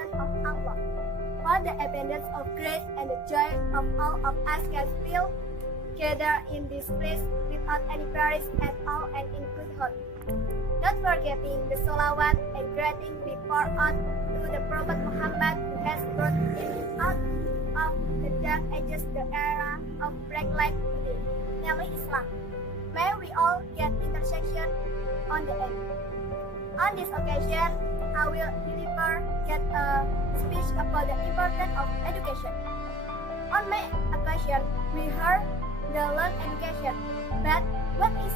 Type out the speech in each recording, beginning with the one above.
presence of Allah. For the abundance of grace and the joy of all of us can feel gather in this place without any barriers at all and in good heart. Not forgetting the salawat and greeting we pour out to the Prophet Muhammad who has brought in out of the dark ages the era of bright light today, namely Islam. May we all get intersection on the end. On this occasion, I will deliver a speech about the importance of education. On my occasion, we heard the learned education. But what is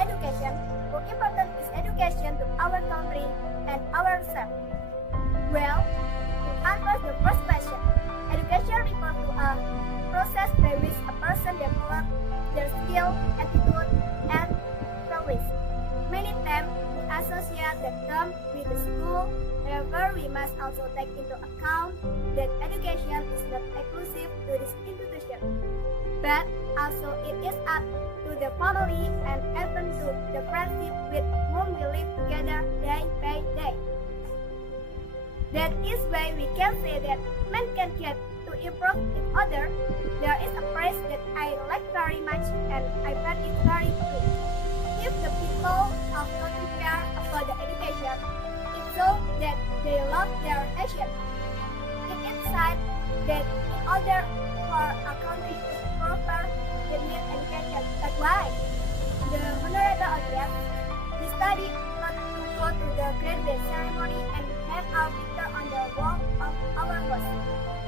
education? How important is education to our country and ourselves? Well, to answer the first question, education refers to a process by which a person develops their skill, attitude, and values. Many times we associate the term with the school. However, we must also take into account that education is not exclusive to this institution, but also it is up to the family and even to the friendship with whom we live together day by day. That is why we can say that man can get to improve each other. There is a phrase that I like very much and I find it very true. If the people of country care about the education, it shows that they love their nation. It is said that in order for a country to prosper, they need education. That's why the honorable audience, we study not to go to the graduate ceremony and have our picture on the wall of our house,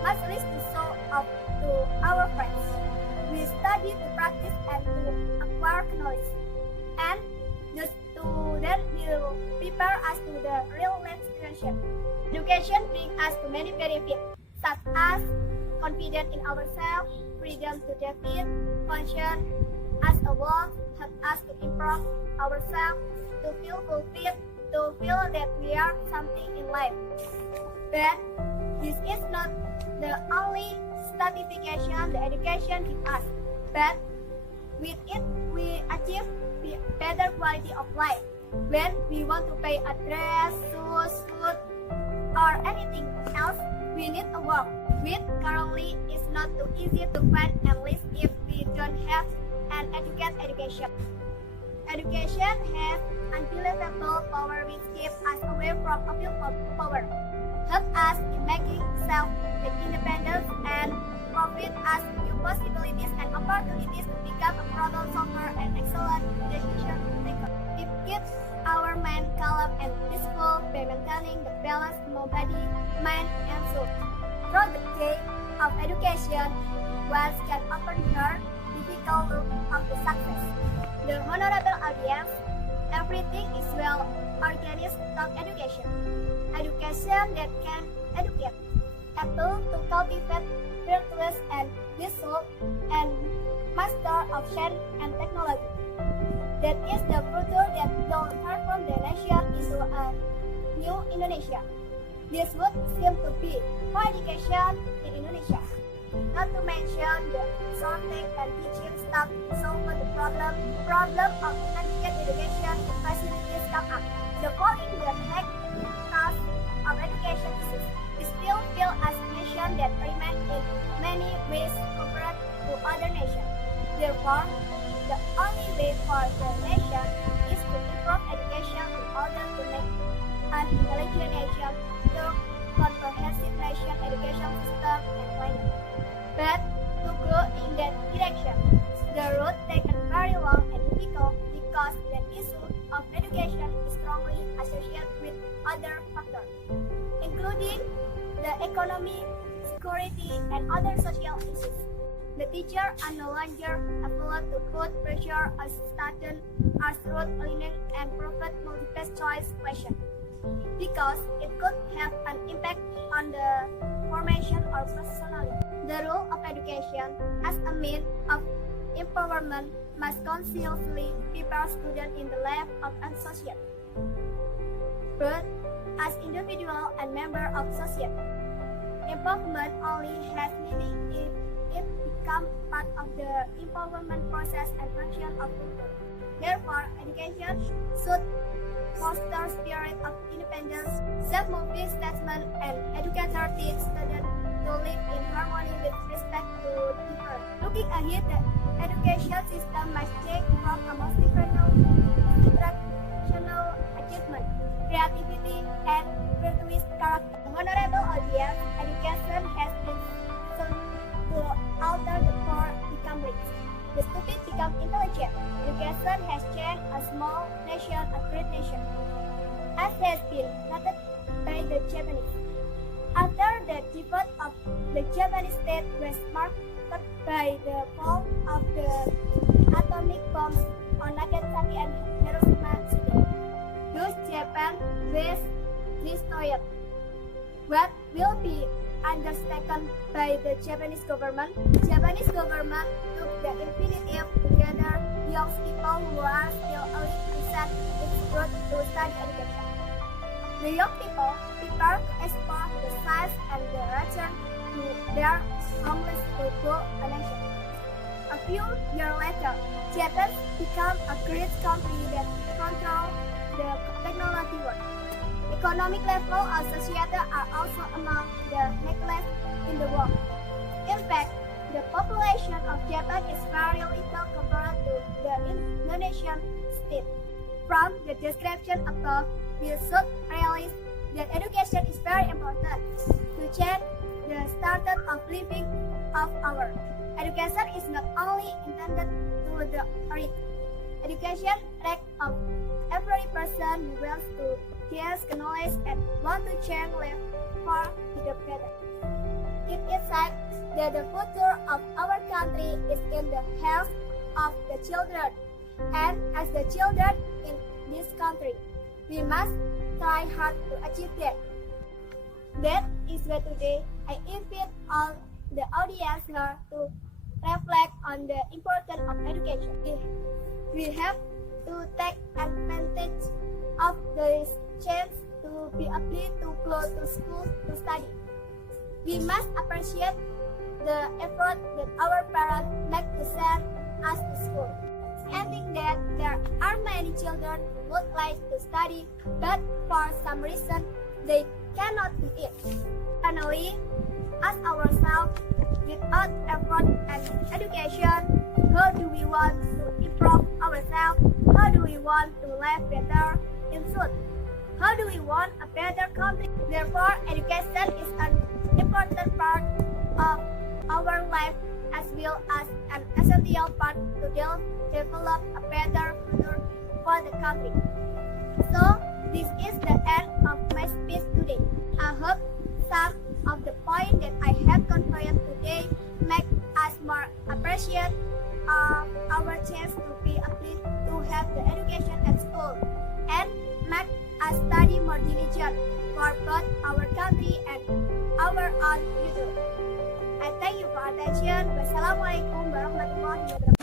much less to show off to our friends. We study to practice and to acquire knowledge, and the student will prepare us to the real life situation. Education brings us to many benefits, such as confidence in ourselves, freedom to defeat, function as a whole, help us to improve ourselves, to feel fulfilled, to feel that we are something in life. But this is not the only certification the education gives us, but with it we achieve better quality of life. When we want to pay a dress, shoes, food, or anything else, we need a work, which currently is not too easy to find, at least if we don't have an education. Education has unbelievable power which keeps us away from abuse of power, help us in making self-independence, and provide us new possibilities and opportunities to become a problem solver and excellent decision maker. It keeps our mind calm and peaceful by maintaining the balance among body, mind, and soul. Through the gate of education, one can open her difficult loop of the success. The honorable audience, everything is well organized through education. Education that can educate, able to cultivate virtuous and useful and master of science and technology. That is the future that will transform the nation into a new Indonesia. This would seem to be for education in Indonesia. Not to mention the shortage and teaching staff to solve the problem of inadequate education facilities come up. The following the next task of education issues, we still feel as a nation that remain in many ways compared to other nations. Therefore, the only way for the nation is to improve education in order to make an intelligent nation through comprehensive nation education system and finance. But to go in that direction, the road taken very long and difficult because the issue of education is strongly associated with other factors, including the economy, security, and other social issues. The teachers are no longer able to put pressure on students as rote learning and provide multiple choice questions, because it could have an impact on the formation of personality. The role of education as a means of empowerment must consciously prepare students in the life of a society, but as individual and member of society. Empowerment only has meaning if it becomes part of the empowerment process and function of culture. Therefore, education should foster spirit of independence, self-motive statesmen, and educator teach students to live in harmony with respect to difference. Looking ahead, the education system must change from a multi-channel instructional achievement, creativity, and virtuous character. Honorable audience, education has been shown to alter the poor become rich, the stupid become intelligent. Education has changed a small nation a great nation, as has been noted by the Japanese. After the defeat of the Japanese state was marked by the fall of the atomic bombs on Nagasaki and Hiroshima city. Thus Japan was destroyed. What will be undertaken by the Japanese government? The Japanese government took the initiative to gather young people who are still early to set its road to study education. The young people prepared to export the science and the return to their homeless to grow a nation. A few years later, Japan became a great country that controlled the technology world. Economic level of society are also among the highest in the world. In fact, the population of Japan is very little compared to the Indonesian state. From the description above, we should realize that education is very important to change the standard of living of our. Education is not only intended to the elite. Education rests of every person who wants to gain knowledge and want to change life for the better. It is said that the future of our country is in the hands of the children, and as the children in this country, we must try hard to achieve that. That is why today I invite all the audience here to reflect on the importance of education. We have to take advantage of this chance to be able to go to school to study. We must appreciate the effort that our parents make to send us to school. I think that there are many children who would like to study, but for some reason they cannot do it. Finally, ask ourselves, without effort and education, how do we want to improve ourselves? How do we want to live better in truth? How do we want a better country? Therefore, education is an important part of our life as well as an essential part to develop a better future for the country. So, this is the end of my speech today. I hope some of the points that I have conveyed today make us more appreciate our chance to be able to have the education at school and make us study more diligent for both our country and our own future. I thank you for attention. Wassalamualaikum warahmatullahi wabarakatuh.